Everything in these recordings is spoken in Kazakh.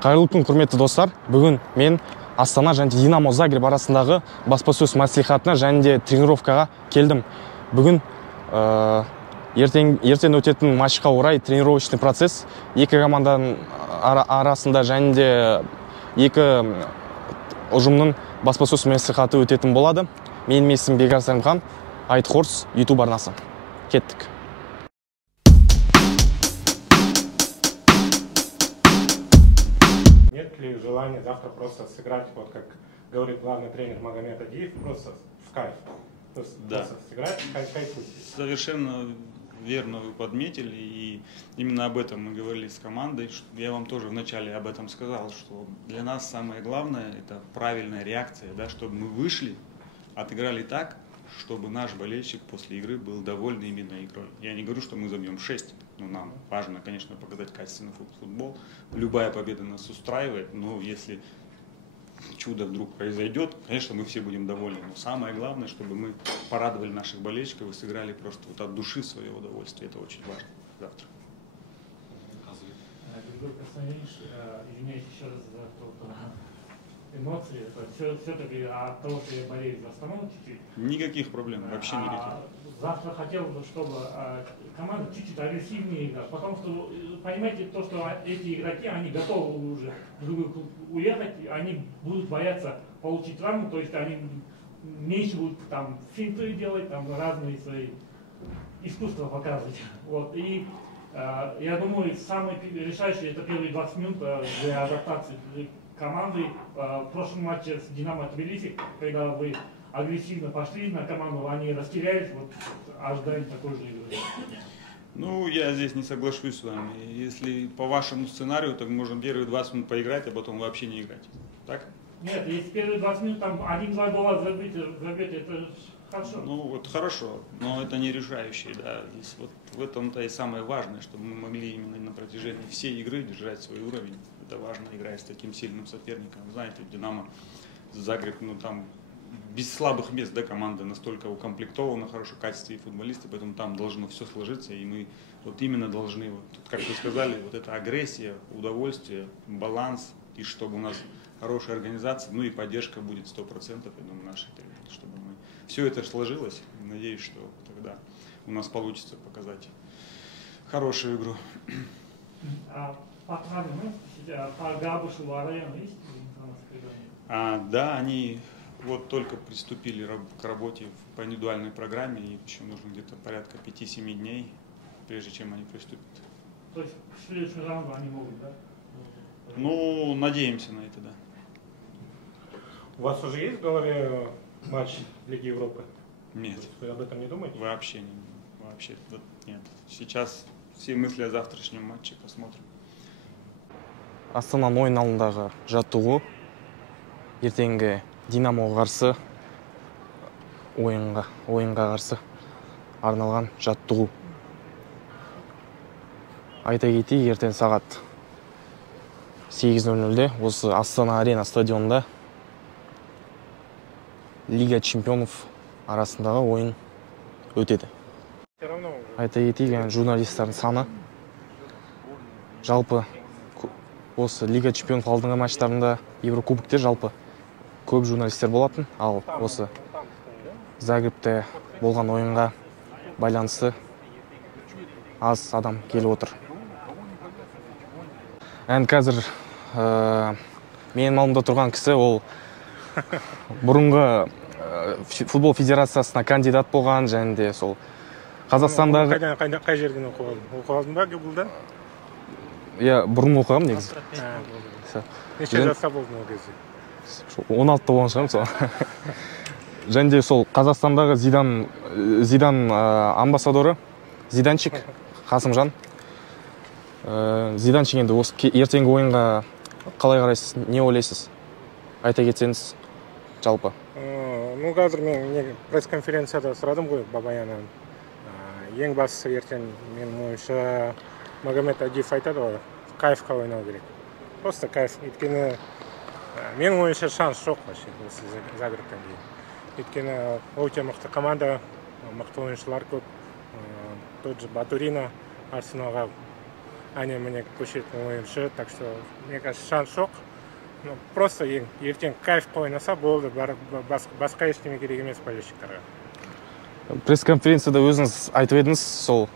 Қайырлы күн, құрметті достар. Бүгін мен Астана және Динамо Загреб арасындағы баспасөз мәслихатына және де тренировкаға келдім. Бүгін ертең өтетін матчқа орай тренировочный процесс екі команданың арасында және де екі ұжымның баспасөз мәслихаты өтетін болады. Менің есімім Бекар Сәлімхан, Айтхорс YouTube арнасы. Кеттік. Нет ли желания завтра просто сыграть, вот как говорит главный тренер Магомед Адиев, просто в кайф? Просто сыграть в кайф. Совершенно верно вы подметили, и именно об этом мы говорили с командой. Я вам тоже вначале об этом сказал, что для нас самое главное – это правильная реакция, да, чтобы мы вышли, отыграли так, чтобы наш болельщик после игры был доволен именно игрой. Я не говорю, что мы забьем 6, но нам важно, конечно, показать качественный футбол. Любая победа нас устраивает, но если чудо вдруг произойдет, конечно, мы все будем довольны. Но самое главное, чтобы мы порадовали наших болельщиков и сыграли просто вот от души свое удовольствие. Это очень важно завтра. Извиняюсь еще раз за эмоции. Все-таки от того, что я болею за Астану чуть-чуть. Никаких проблем, вообще никаких. Завтра хотел бы, чтобы команда чуть-чуть агрессивнее играла. Потому что, понимаете, то, что эти игроки, они готовы уже в другой клуб уехать, они будут бояться получить травму, то есть они меньше будут там финты делать, там разные свои искусства показывать. Вот. И я думаю, самое решающее это первые 20 минут для адаптации команды. В прошлом матче с Динамо Тбилиси, когда вы агрессивно пошли на команду, они растерялись, вот ожидаем такой же игры. Ну, я здесь не соглашусь с вами. Если по вашему сценарию, так можно первые 20 минут поиграть, а потом вообще не играть. Так? Нет, если первые 20 минут там 1-2 гола забить, это хорошо. Ну, вот хорошо, но это не решающее, да. Здесь вот в этом-то и самое важное, чтобы мы могли именно на протяжении всей игры держать свой уровень. Это важно, играя с таким сильным соперником. Знаете, Динамо, Загреб, ну там без слабых мест, да, команда настолько укомплектована, хорошо качественные футболисты, поэтому там должно все сложиться, и мы вот именно должны, вот, как вы сказали, вот эта агрессия, удовольствие, баланс, и чтобы у нас хорошая организация, ну и поддержка будет 100%, я думаю, нашей тренеры, чтобы мы все это сложилось, надеюсь, что тогда у нас получится показать хорошую игру. Да, они вот только приступили к работе по индивидуальной программе, и еще нужно где-то порядка 5-7 дней, прежде чем они приступят. То есть в следующем раунде они могут, да? Ну, надеемся на это, да. У вас уже есть в голове матч Лиги Европы? Нет. Вы об этом не думаете? Вообще нет. Сейчас все мысли о завтрашнем матче, посмотрим. Астананың ойын алдындағы жаттығу, ертеңгі Динамоға қарсы ойынға қарсы арналған жаттығу. Айта кетейік, ертең сағат 8:00-де осы Астана Арена стадионында Лига чемпионов арасындағы ойын өтеді. Айта кетейік, журналистердің саны жалпы осы Лига чемпионов алдыңғы матчтарында Еврокубокте жалпы көп журналистер болатын, ал осы Загребте болған ойынға байланысты аз адам келіп отыр. Ән қазір менің алдымда тұрған кісі, ол бұрынғы футбол федерациясына кандидат болған, және де сол Қазақстандағы... Қай жерден оқыған ба Гуглда? Я бұрын оқығам негізі. Неше жаста болдың ол кезде? 16-та болған шығармын сол. Және де сол Қазақстандағы Зидан амбассадоры, Зиданчик, Қасымжан. Зиданчик енді осы ертеңгі ойынға қалай қарайсыз, не ойлайсыз? Айта кетсеңіз, жалпы. Ну, қазір мен пресс-конференцияда сұрадым ғой Бабаяннан. Ең бастысы ертең менің ойымша Магомед Адиев айтады ғой, кайфқа ойнау керек. Просто кайф. Өйткені менің ойымша шанс жоқ вообще осы Загребтен кейін. Өйткені өте мықты команда, мықты ойыншылар көп. Тот же Батурина Арсеналға әне-міне көшетін ойыншы, так что, мне кажется, шанс жоқ. Ну, просто ертең кайфқа ойнаса болды, басқа ештеме керек емес болельщиктарға. Пресс-конференцияда өзіңіз айтып едіңіз, сол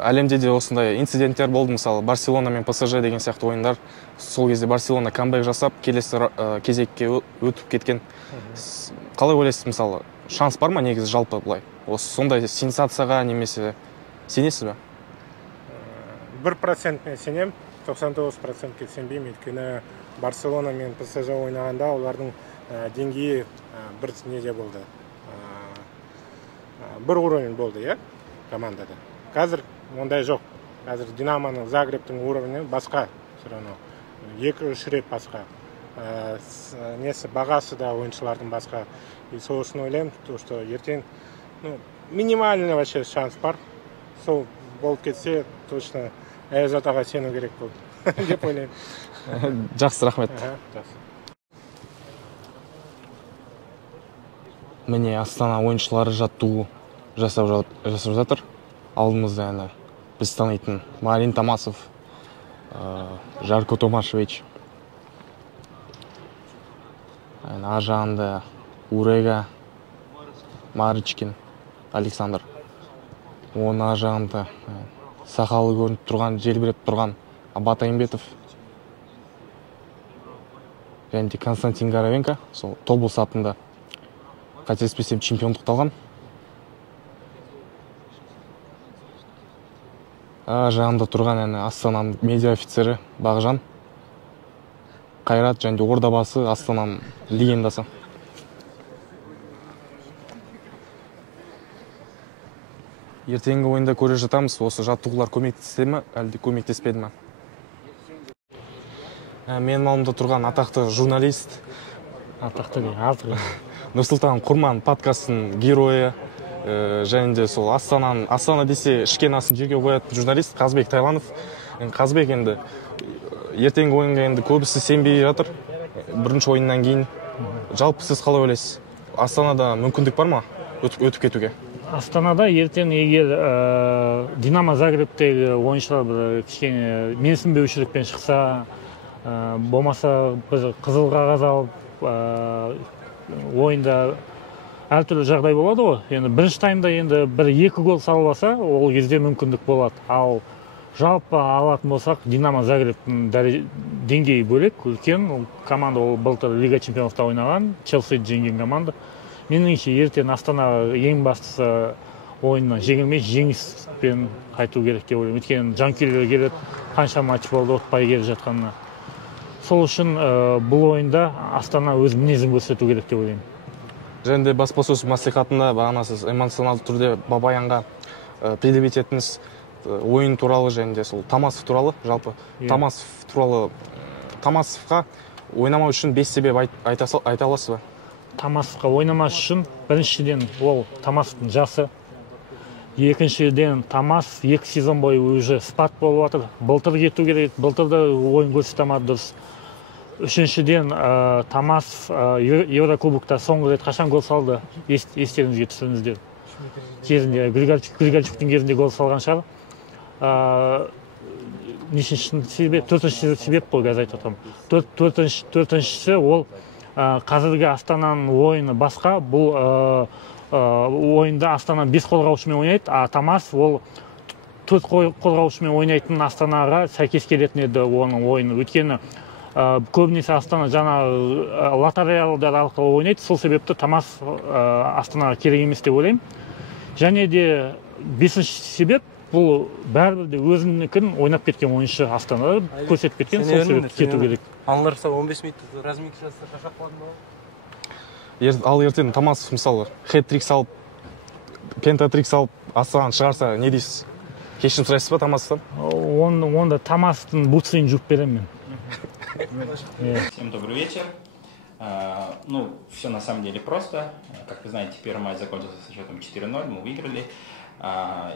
әлемде де осындай инциденттер болды, мысалы Барселона мен ПСЖ деген сияқты ойындар. Сол кезде Барселона камбэк жасап, келесі кезекке өтіп кеткен. Қалай ойлайсыз, мысалы, шанс бар ма негізі жалпы бұлай? Осы сондай сенсацияға немесе сенесіз бе? 1% сенем, 99% сенбеймін, өйткені Барселона мен ПСЖ ойнағанда олардың деңгейі бір неде болды. Бір уровень болды, иә, командада. Қазір ондай жоқ. Қазір Динамоның, Загребтің уровені басқа, все равно. 2-3 рет басқа. Несі бағасы да ойыншылардың басқа. И сол үшін ойлаймын, что ертең минимальный вообще шанс бар. Сол болып кетсе, точно Аязатаға сену керек болды деп ойлаймын. Жақсы, рахмет. Міне Астана ойыншылары жаттығу жасап жатыр. Алдымызда әні біз танитын Марин Томасов, Жарко Томашевич, ар жағында Урега, Маричкин, Александр. Оның ар жағында сақалы көрініп тұрған, желбіреп тұрған Абат Айымбетов, және де Константин Горовенко, сол тобыл сапында қателеспесем чемпиондықты алған. Жағында тұрған әні Астананың медиа офицері Бағжан, Қайрат және де ордабасы Астананың легендасы. Ертеңгі ойында көре жатамыз, осы жаттығулар көмектесті ме, әлде көмектеспеді ме? Менің алдымда тұрған атақты журналист, Нұрсұлтан Құрман подкастының героя, және де сол Астана десе ішкен асын жерге қоятын журналист Қазбек Тайланов. Қазбек енді ертеңгі ойынға енді көбісі сенбей жатыр. Бірінші ойыннан кейін жалпы сіз қалай ойлайсыз? Астанада мүмкіндік бар ма өтіп кетуге? Астанада ертең егер Динамо Загребтегі ойыншылар бір кішкене менсінбеушілікпен шықса, болмаса бір қызыл қағаз алып ойында әртүрлі жағдай болады ғой. Енді бірінші таймда енді 1-2 гол салып алса, ол кезде мүмкіндік болады. Ал жалпы алатын болсақ, Динамо Загребтің деңгейі бөлек, үлкен команда, ол былтыр Лига чемпионовта ойнаған, Челси жеңген команда. Меніңше ертең Астана ең бастысы ойыннан жеңілмей, жеңіспен қайту керек деп ойлаймын. Өйткені жанкүйерлер келеді, қанша матч болды ұтпай келе жатқанына. Сол үшін бұл ойында Астана өз мінезін көрсету керек деп ойлаймын. Және де баспасөз мәслихатында бағана сіз эмоционалды түрде Бабаянға предъявить еттіңіз ойын туралы, және де сол Томасов туралы, жалпы Томасов туралы, Томасовқа ойнамау үшін 5 себеп айта аласыз ба? Томасовқа ойнамас үшін біріншіден ол Томасовтың жасы, екіншіден Томасов 2 сезон бойы уже спад болып жатыр, былтыр кету керек, былтыр да ойын көрсете алмады дұрыс. Үшіншіден Томасов Еврокубокта соңғы рет қашан гол салды, естеріңізге түсіріңіздер. Кезінде Григорчуктың кезінде гол салған шығар. Нешінші себеп? Төртінші себеп қой, қазір айтып отырмын. Төртіншісі ол қазіргі Астананың ойыны басқа. Бұл ойында Астана 5 қорғаушымен ойнайды, а Томасов ол 4 қорғаушымен ойнайтын Астанаға сәйкес келетін еді оның ойыны. Өйткені көбінесе Астана жаңа латералдар арқылы ойнайды, сол себепті Томасов Астанаға керек емес деп ойлаймын. Және де 5-ші себеп, бұл бәрібір де өзінікін ойнап кеткен ойыншы Астанада көрсетіп кеткен, сол себепті кету керек. Аңларса 15 минут разминка жасаса қашақ болатын болады? Ал ертең Томасов мысалы хет-трик салып, пентатрик салып Астананы шығарса, не дейсіз? Кешірім сұрайсыз ба Томасовтан? Онда Томасовтың бутсыйын жуып беремін мен. Всем добрый вечер. Ну, все на самом деле просто. Как вы знаете, первый матч закончился со счетом 4-0, мы выиграли.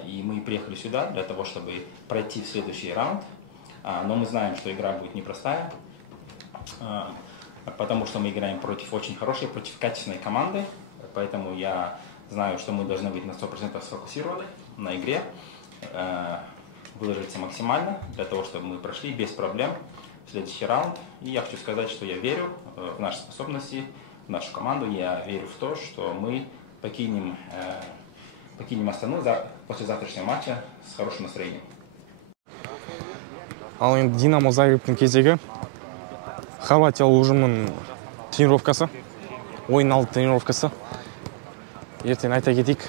И мы приехали сюда для того, чтобы пройти в следующий раунд. Но мы знаем, что игра будет непростая, потому что мы играем против очень хорошей, против качественной команды. Поэтому я знаю, что мы должны быть на 100% сфокусированы на игре. выложиться максимально для того, чтобы мы прошли без проблем в следующий раунд. И я хочу сказать, что я верю в наши способности, в нашу команду. Я верю в то, что мы покинем Астану после завтрашнего матча с хорошим настроением. Ал енді Динамо Загребтің кезегі Хорватиялық ұжымның тренировкасы, ойын алды тренировкасы. Ертең айта кетейік,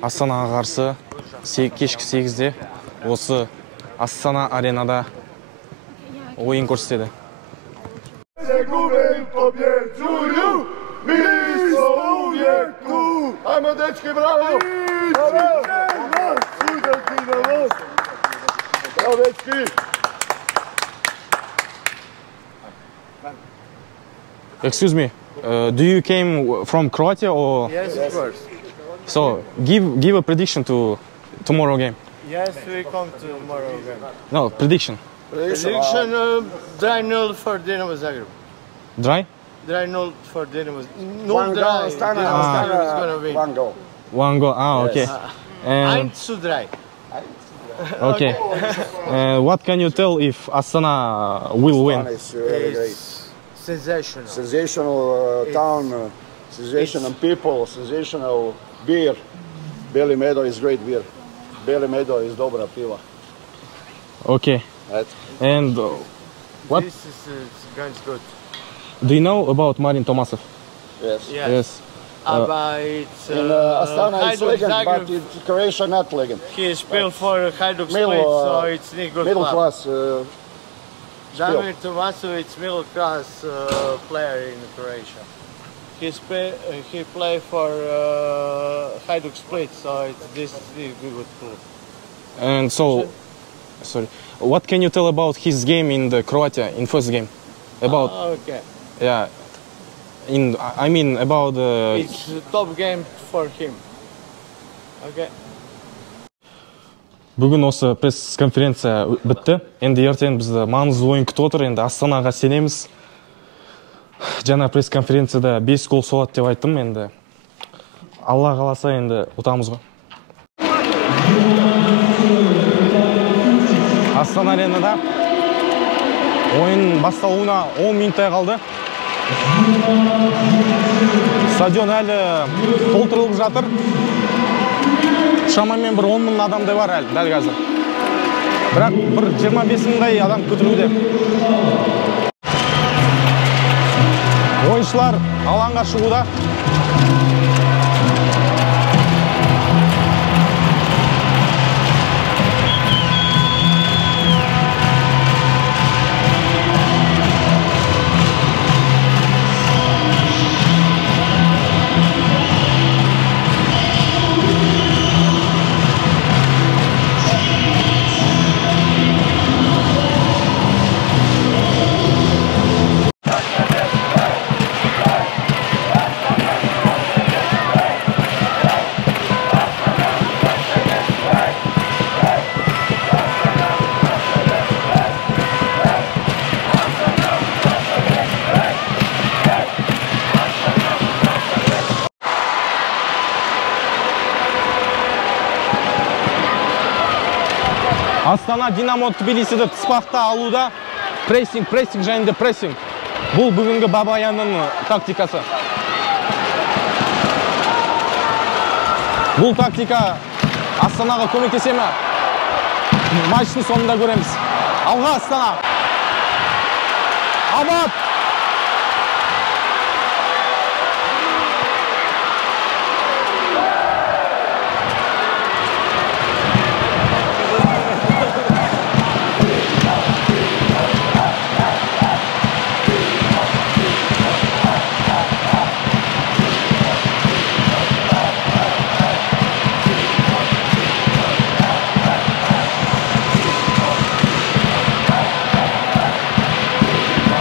Астанаға қарсы кешкі 8-де осы Астана аренада ойын көрсетеді. Ajmo dečki, bravo! Bravo dečki! Excuse me, do you came from Croatia or? Yes, of course. So give a prediction to tomorrow game. Yes, we come tomorrow again. No, prediction. Prediction 3-0 for Dinamo Zagreb. Dry? 3-0 for Dinamo. One goal, Dinamo Astana, Zagreb is gonna win. one goal. One goal. Ah, okay. And Eins zu 3. okay. What can you tell if Astana will win? It's very great. Sensational. Sensational town, sensational people, sensational beer. Beli Medo is great beer. Beli Medo is dobra piva. Okay. Eto. And what This is going good. do you know about Marin Tomasov? Yes. Yes. But it's In Astana it's Hajduk legend, but Zagreb. in Croatia not legend. He is built for Hajduk Middle, Split, so it's not good Middle club. class. Damir Tomasovic, middle class player in Croatia. He play for Hajduk Split, so this is a good club. And so, sorry, what can you tell about his game in the Croatia in first game? About Okay, yeah, I mean about it's a top game for him. Okay. бүгін осы пресс-конференция бітті. Енді ертең бізді маңызды ойын күтіп отыр. Енді Астанаға сенеміз. Жаңа пресс-конференцияда 5 гол соғады деп айттым. Енді Алла қаласа енді ұтамыз ғой. Астана аренада ойын басталуына 10 минуттай қалды. Стадион әлі толтырылып жатыр. Шамамен бір 10 мың адамдай бар әлі дәл қазір. Бірақ бір 25 мыңдай адам күтілуде. Ойыншылар алаңға шығуда. Астана Динамо Тбилисиді тыспақта алуда. Прессинг жайында прессинг. Бұл бүгінгі Бабаянның тактикасы. Бұл тактика Астанаға көмектесе ме? Матчтың соңында көреміз. Алға Астана. Абат!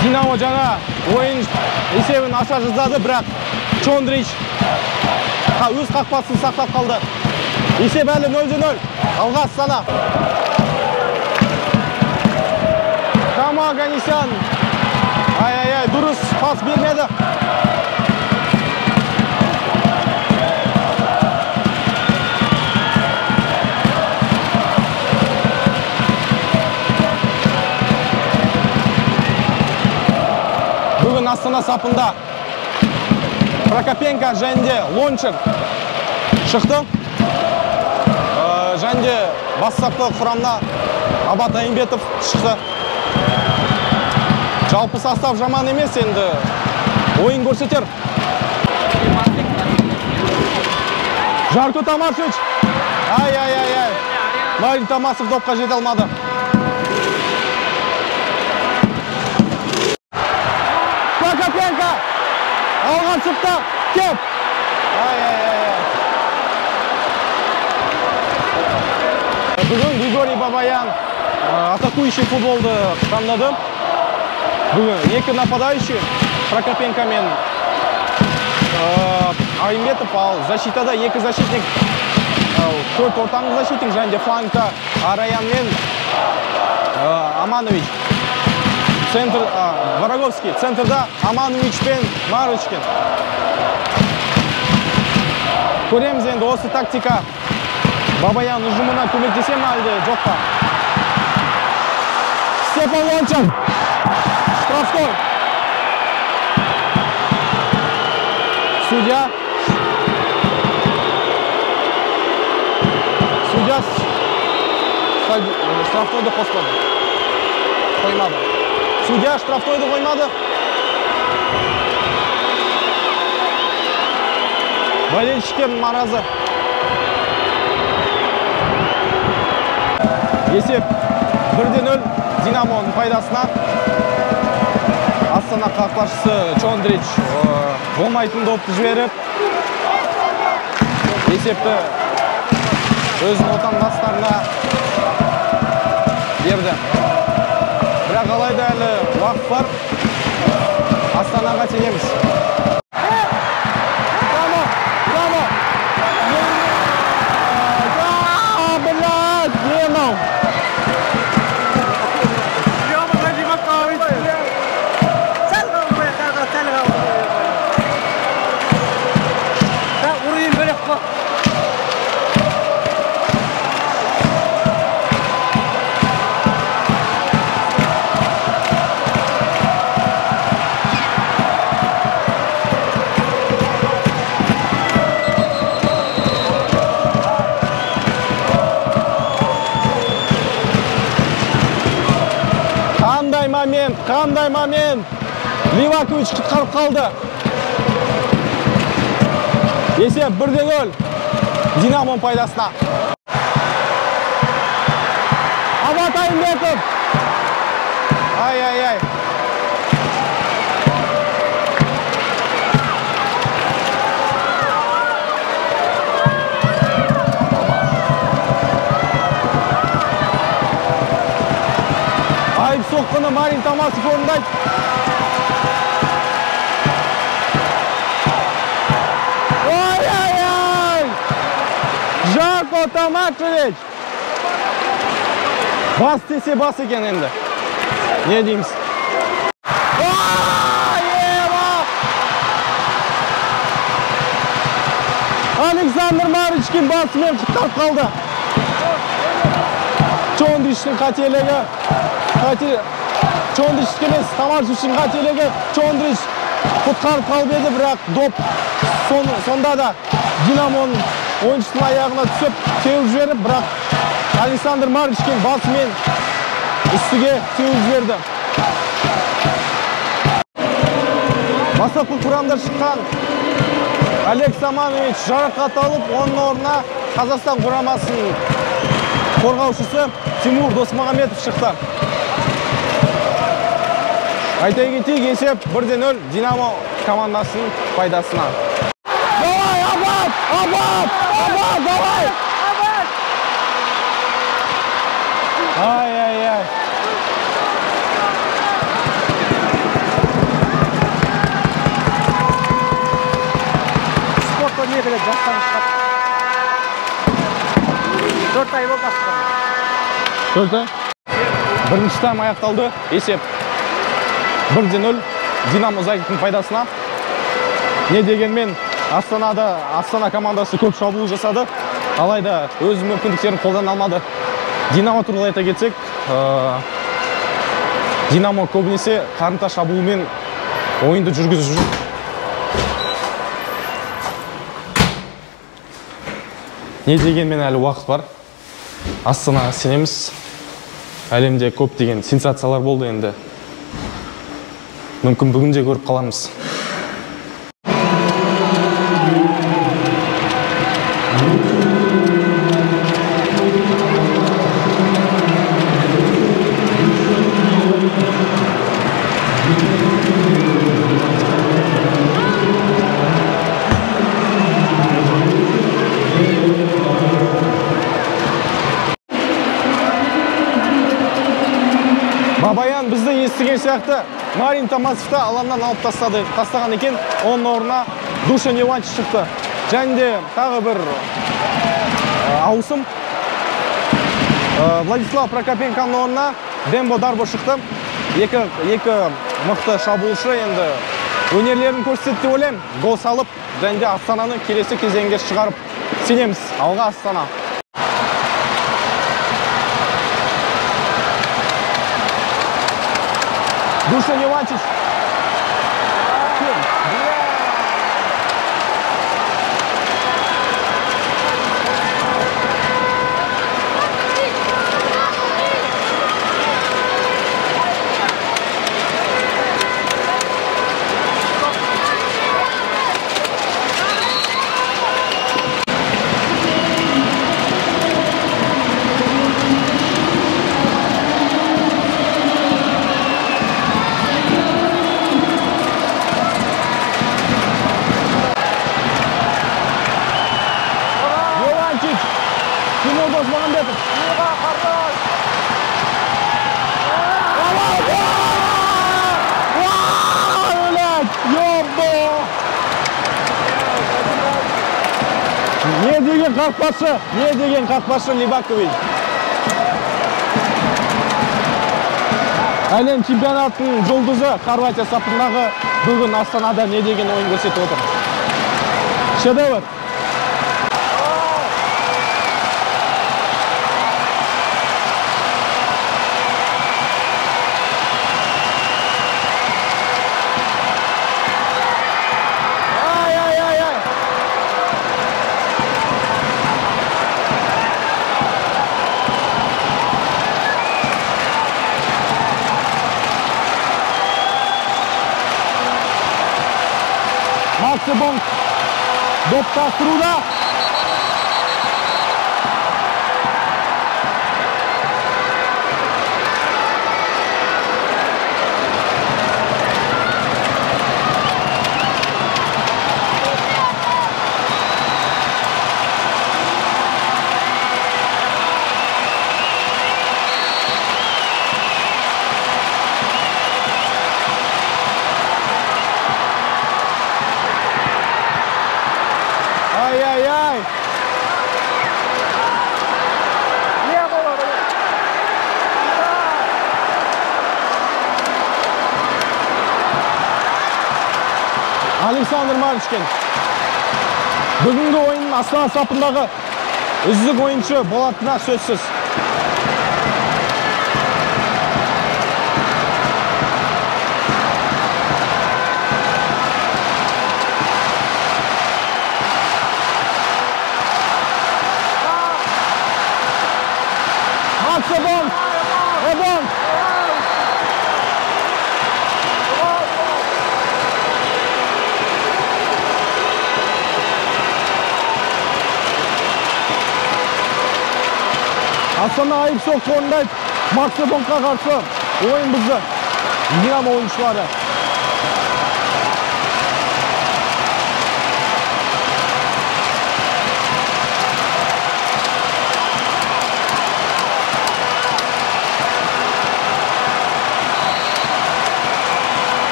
Динамо жаңа ойын есебін аша жаздады, бірақ Чондрич өз қақпасын сақтап қалды. Есеп әлі 0-0. Алға Астана. Кама Ганисян. Ай-ай-ай, дұрыс пас бермеді. Астана сапында Прокопенко және де Лончер шықты. Және де бас сапқа құрамына Абат Айымбетов шықты. Жалпы состав жаман емес, енді ойын көрсетер. Жарко Томашевич. Ай. Марин Томасов допқа жете алмады. Прокопенко. Алған шықты. Кеп. Бүгін Григорий Бабаян атакующий футболды таңдады. Бүгін екі нападающий Прокопенко мен Айымбетов, ал защитада екі защитник, төрт ортаңғы защитник, және де флангта Араян мен Аманович. Центр Вороговский, центрда Аманович пен Марочкин. Көреміз енді осы тактика Бабаян ұжымына көмектесе ме әлде жоқ па? Степан Лончер. Штрафной. Судья штрафтойды қоспады. Қоймады. Судья штрафтойды қоймады. Болельщиктердің наразы. Есеп 1-0 Динамоның пайдасына. Астана қақпашысы Чондрич болмайтын допты жіберіп, есепті өзінің отандастарына берді. Бірақ алайда әлі уақыт бар. Астанаға сенеміз. Қандай момент! Ливакович құтқарып қалды. Есеп 1-0 Динамоның пайдасына. Абат Айымбетов. Ай. Соққыны Марин Томасов орындайды. Ой! Жарко Томашевич! Бас десе бас екен енді. Не дейміз? Александр Марочкин басымен құттап қалды. Чондриштің қателігі. Чондрич емес, Томашевичтің қателігі. Чондрич құтқарып қалып еді, бірақ доп сонда да Динамоның ойыншысының аяғына түсіп, теуіп жіберіп, бірақ Александр Марочкин басымен үстіге теуіп жіберді. Бастапқы құрамда шыққан Олег Саманович жарақат алып, оның орнына Қазақстан құрамасының қорғаушысы Тимур Досмағамбетов шықты. Айта кетейік, есеп 1-0 Динамо командасының пайдасына. Давай, Абат! Давай! Ай. Спортта не біледі, жастан шығады. 4 ай болды аспырды. 4 ай? Бірінші тайм аяқталды, есеп 1-0 Динамо Загиктің пайдасына. Не дегенмен Астана командасы көп шабуыл жасады, алайда өз мүмкіндіктерін қолдана алмады. Динамо туралы айта кетсек, Динамо көбінесе қарымта шабуылмен Ойынды жүргізіп жүр. Не дегенмен әлі уақыт бар. Астанаға сенеміз. Әлемде көп деген сенсациялар болды енді. Мүмкін бүгінде көріп қаламыз. Бабаян бізді естіген сияқты Марин Томасовты алаңнан алып тастаған екен. Оның орнына Душан Иванчич шықты. Және де тағы бір ауысым. Владислав Прокопенконың орнына Дембо Дарбо шықты. Екі мықты шабуылшы енді өнерлерін көрсетті деп ойлаймын. Гол салып, және де Астананы келесі кезеңге шығарып сенеміз. Алға Астана. Душан Иванчич. Не деген қақпашы Либакович. Әлем чемпионатының жұлдызы Хорватия сапындағы бүгін Астанада не деген ойын көрсетіп отыр. Шедевр. Максибонг доптастыруда. Александр Марочкин. Бүгінгі ойынның Астана сапындағы үздік ойыншы болатынына сөзсіз. Максибонг. Астана айып соқты орындайды. Максибонгқа қарсы ойын бұзды. Динамо ойыншылары.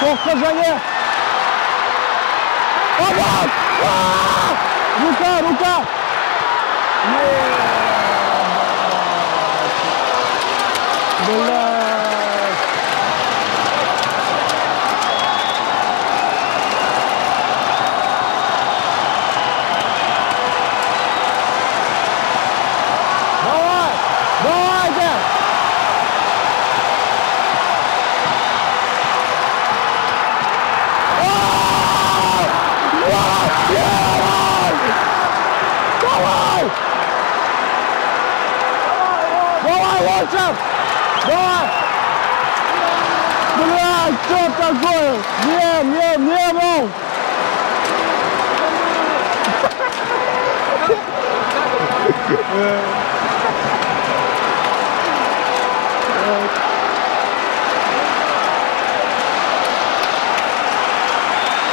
Соққы және рука! Молчат! Давай! Блядь, что такое? Не, мол!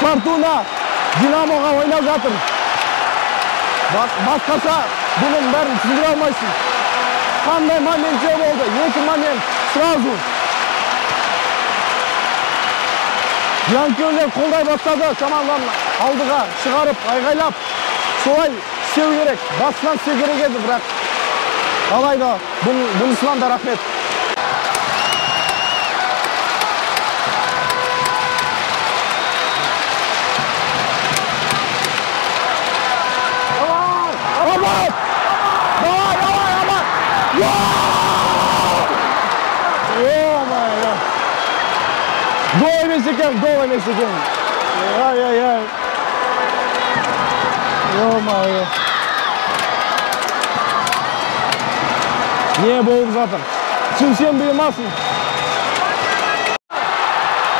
Фортуна Динамоға ойнап жатыр. Басқаша бұның бәрін түсіндіре алмайсың. Қандай моментте болды? Екі момент сразу. Жанкүйерлер қолдай бастады команданы алдыға шығарып, айғайлап. Солай істеу керек. Басынан істеу керек еді, бірақ алайда бұнысынан да рахмет. Гол емес екен. Ай. Ё-моё. Не болып жатыр? Түсінсем бұйымасын.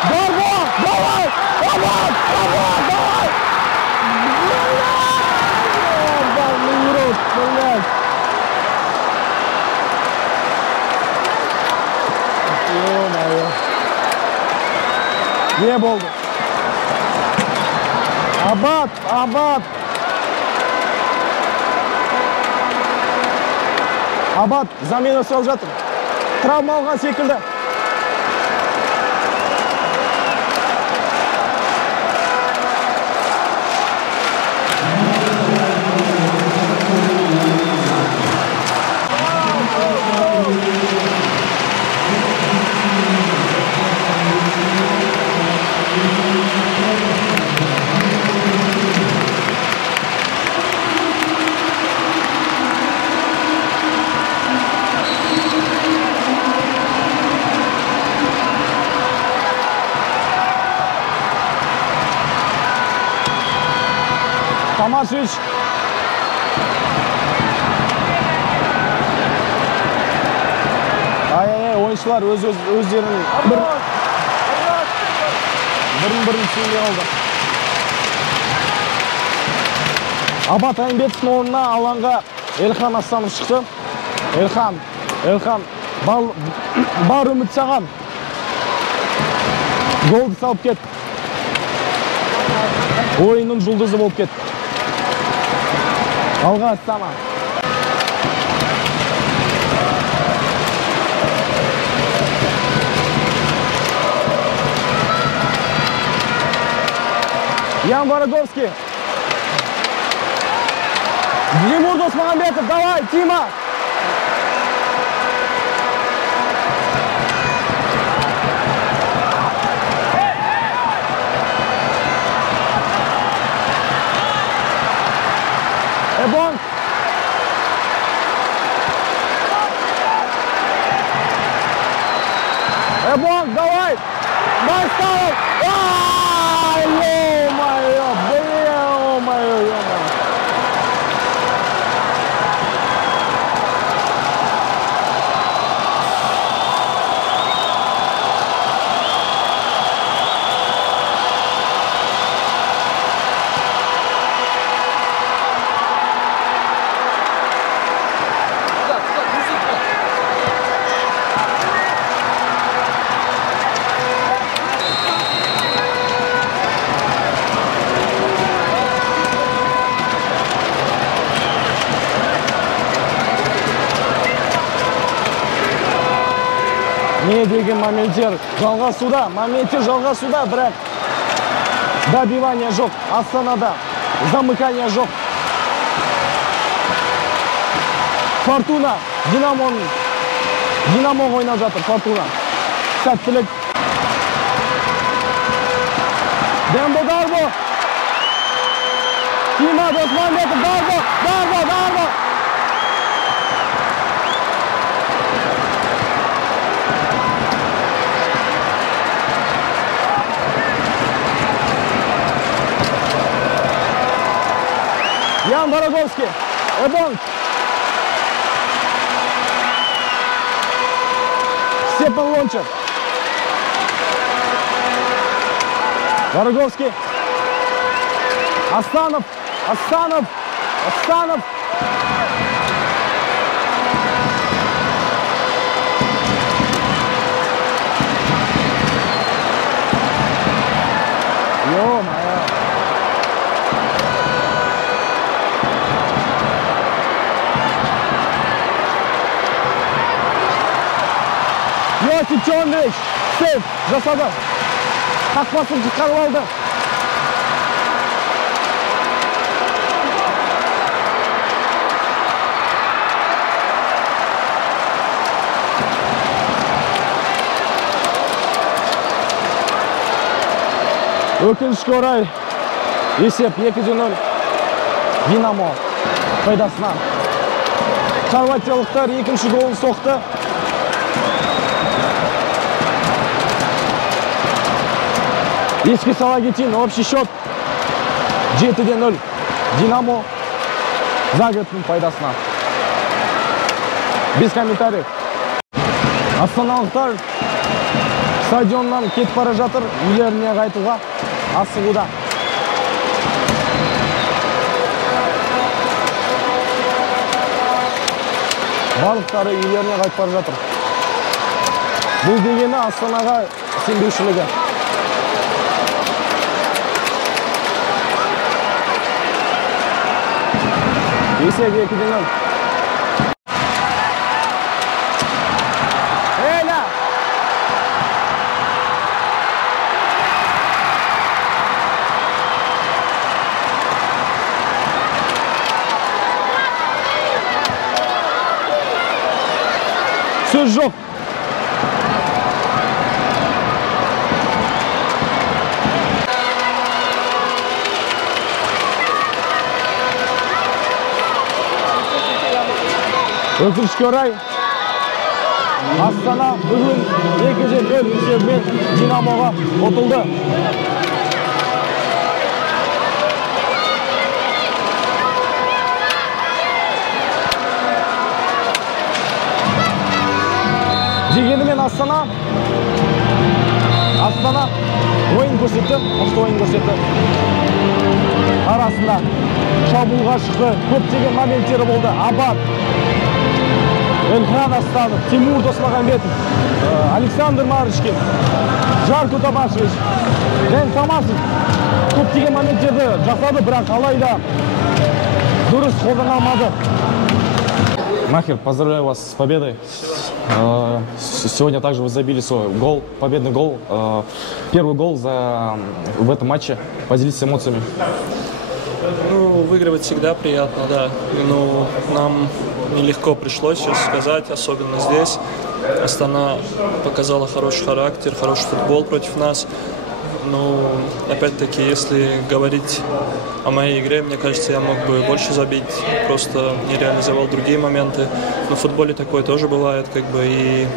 Дарбо! Давай! Давай! Ебаный урод, блядь. Ё-моё. Не болды? Абат! Абат, замена сұрап жатыр. Травма алған секілді. Тамашевич. Oyuncular özlerinin бірін түсінбей қалды. Абат Айымбетовтың орнына алаңға Элхан Асанов шықты. Элхан, бар үміт саған. Голды салып кет. Ойынның жұлдызы болып кет. Алға Астана. Ян Вороговский. Тимур Досмағамбетов, давай, Тима. Эбонг. Эбонг, давай. Майстаров. Не деген моменттер жалғасуда, бірақ добивание жоқ, Астанада замыкание жоқ. Фортуна, Динамоға ойнап жатыр, Фортуна. Сәттілік. Дембо Дарбо. Тима Досмағамбетов, Дарбо. Ян Вороговский, Эбонг. Степан Лончев. Вороговский. Астанов. Астанов. Астанов. Ё-моё. Йосип Чондович. Сейв жасады. Қақпасын шығарып алды. Өкінішке орай есеп 2-0 Динамо пайдасына. Хорватиялықтар екінші голын соқты. Еске сала кетейін, общий счет 7-0 Динамо Загребтің пайдасына. Без комментариев. Астаналықтар стадионнан кетіп бара жатыр, үйлеріне қайтуға асығуда. Барлықтары үйлеріне қайтып бара жатыр. Бұл дегені Астанаға сенбеушілігі. Есеп 2-0. Söz жоқ. Өкінішке орай Астана бүгін 2-0 есебімен Динамоға ұтылды. Дегенімен Астана ойын көрсетті, мықты ойын көрсетті. Арасында шабуылға шықты, көптеген моменттері болды. Абат, Эльхан Астанов, Тимур Досмағамбетов, Александр Марышкин, Жарко Табашевич, Дэн Тамашев көптеген моменттерді жасады, бірақ алайда дұрыс қолдана алмады. Махер, поздравляю вас с победой. Сегодня также вы забили свой гол, победный гол. Первый гол в этом матче. Поделитесь эмоциями. Ну, выигрывать всегда приятно, да. Но нам нелегко пришлось сейчас сказать, особенно здесь. Астана показала хороший характер, хороший футбол против нас. Ну, опять-таки, если говорить о моей игре, мне кажется, я мог бы больше забить, просто не реализовал другие моменты. Но в футболе такое тоже бывает, как бы, и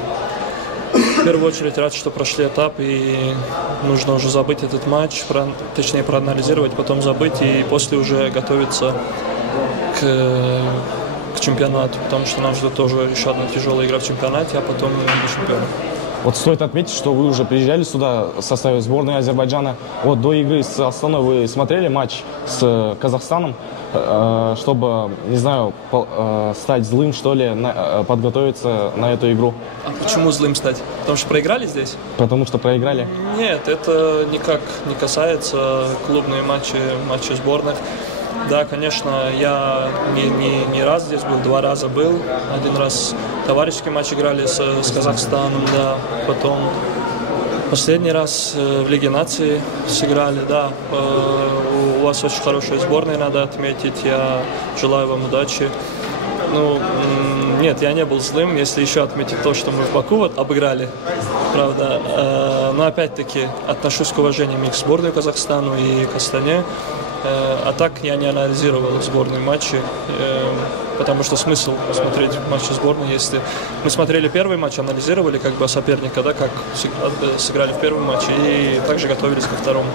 в первую очередь рад, что прошли этап, и нужно уже забыть этот матч, точнее проанализировать, потом забыть, и после уже готовиться к чемпионату, потому что нас ждет тоже еще одна тяжелая игра в чемпионате, а потом Лига чемпионов. Вот стоит отметить, что вы уже приезжали сюда в составе сборной Азербайджана. Вот до игры с Астаной вы смотрели матч с Казахстаном, чтобы, не знаю, стать злым, что ли, подготовиться на эту игру? А почему злым стать? Потому что проиграли здесь? Потому что проиграли? Нет, это никак не касается клубные матчи сборных. Да, конечно, я не раз здесь был, 2 раза был. Один раз товарищеский матч играли с Казахстаном, да. Потом последний раз в Лиге наций сыграли, да. У вас очень хорошая сборная, надо отметить. Я желаю вам удачи. Ну, нет, я не был злым, если еще отметить то, что мы в Баку вот обыграли, правда. Но опять-таки отношусь к уважением и к сборной Казахстану, и к Астане. А так я не анализировал сборные матчи, потому что смысл смотреть матчи сборной, если мы смотрели первый матч, анализировали как бы соперника, да, как сыграли в первом матче, и также готовились ко второму.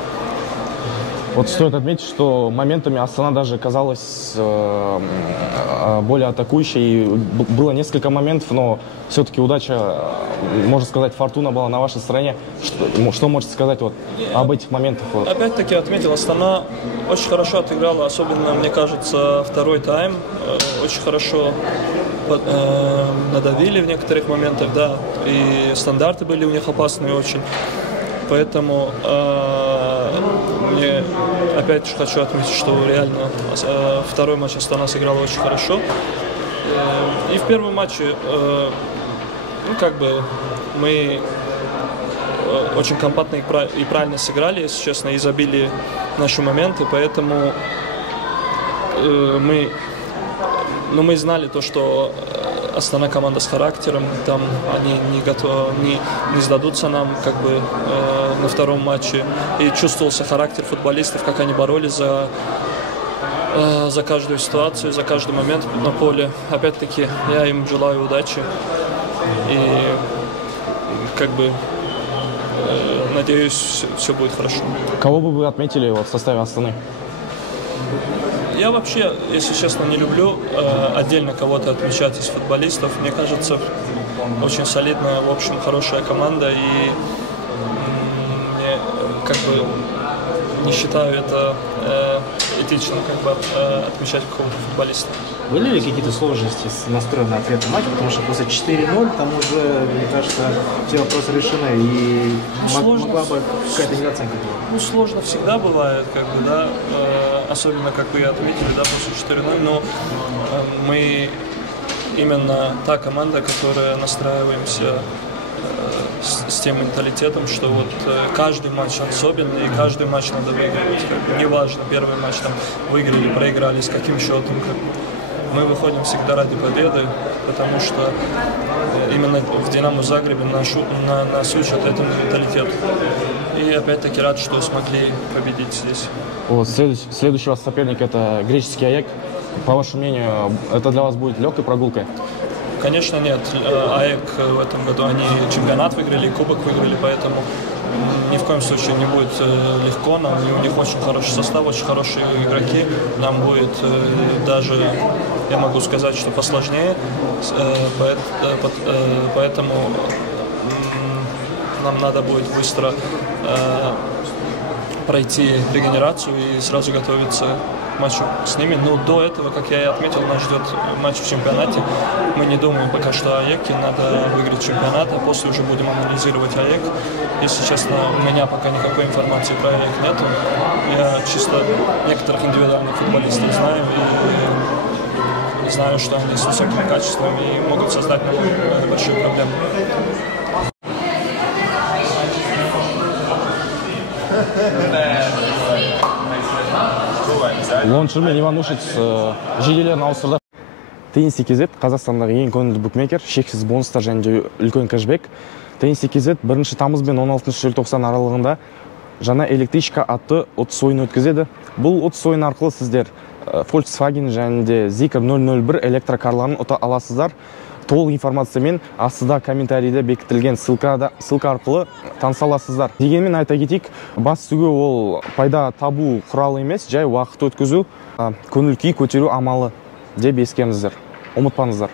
Вот стоит отметить, что моментами Астана даже казалась более атакующей. Было несколько моментов, но все-таки удача, можно сказать, фортуна была на вашей стороне. Что можете сказать вот об этих моментах? Опять-таки отметил, Астана очень хорошо отыграла, особенно, мне кажется, второй тайм. Очень хорошо надавили в некоторых моментах, да, и стандарты были у них опасные очень. Поэтому мне опять же хочу отметить, что реально второй матч Астана сыграла очень хорошо. И в первом матче, ну, как бы мы очень компактно и правильно сыграли, если честно, и забили наши моменты, поэтому мы знали то, что Астана команда с характером, там они не сдадутся нам как бы на втором матче. И чувствовался характер футболистов, как они боролись за каждую ситуацию, за каждый момент на поле. Опять-таки, я им желаю удачи и как бы надеюсь, все будет хорошо. Кого бы вы отметили вот в составе Астаны? Я вообще, если честно, не люблю отдельно кого-то отмечать из футболистов. Мне кажется, очень солидная, в общем, хорошая команда, и мне как бы не считаю это этично как бы отмечать какого-то футболиста. Были ли какие-то сложности с настроем на ответный матч? Потому что после 4-0 там уже, мне кажется, все вопросы решены, и могла бы какая-то недооценка была. Ну, сложно всегда бывает, как бы, да, особенно, как вы отметили, да, после 4-0, но мы именно та команда, которая настраиваемся с тем менталитетом, что вот каждый матч особенный, и каждый матч надо выигрывать. Неважно, первый матч там выиграли, проиграли, с каким счетом. Мы выходим всегда ради победы, потому что именно в «Динамо» Загребе нас учат этому менталитету. И опять-таки рад, что смогли победить здесь. Вот, следующий у вас соперник — это греческий АЕК. По вашему мнению, это для вас будет легкой прогулкой? Конечно, нет. АЕК в этом году они чемпионат выиграли, кубок выиграли, поэтому ни в коем случае не будет легко. У них очень хороший состав, очень хорошие игроки. Нам будет даже, я могу сказать, что посложнее. Поэтому нам надо будет быстро пройти регенерацию и сразу готовиться к матчу с ними. Но до этого, как я и отметил, нас ждет матч в чемпионате. Мы не думаем пока что о АЕКе, надо выиграть чемпионат, а после уже будем анализировать АЕК. Если честно, у меня пока никакой информации про АЕК нет. Я чисто некоторых индивидуальных футболистов знаю и знаю, что они с высокими качествами и могут создать нам большие проблемы. Лоншырмен Иванушец жейделерін ауыстырды. TNC.kz Қазақстандағы ең көңілді букмекер, шексіз бонустар және үлкен кэшбэк. TNC.kz 1 тамыз бен 16 желтоқсан аралығында жаңа электричка атты 30 ойын өткізеді. Бұл 30 ойын арқылы сіздер Volkswagen және де Zikr 001 электрокарларын ұта аласыздар. Толық информациямен астыда комментарийде бекітілген ссылка арқылы таныса аласыздар. Дегенмен айта кетейік, бас түгі ол пайда табу құралы емес, жай уақыт өткізу, көңіл күй көтеру амалы деп ескеріңіздер. Ұмытпаңыздар.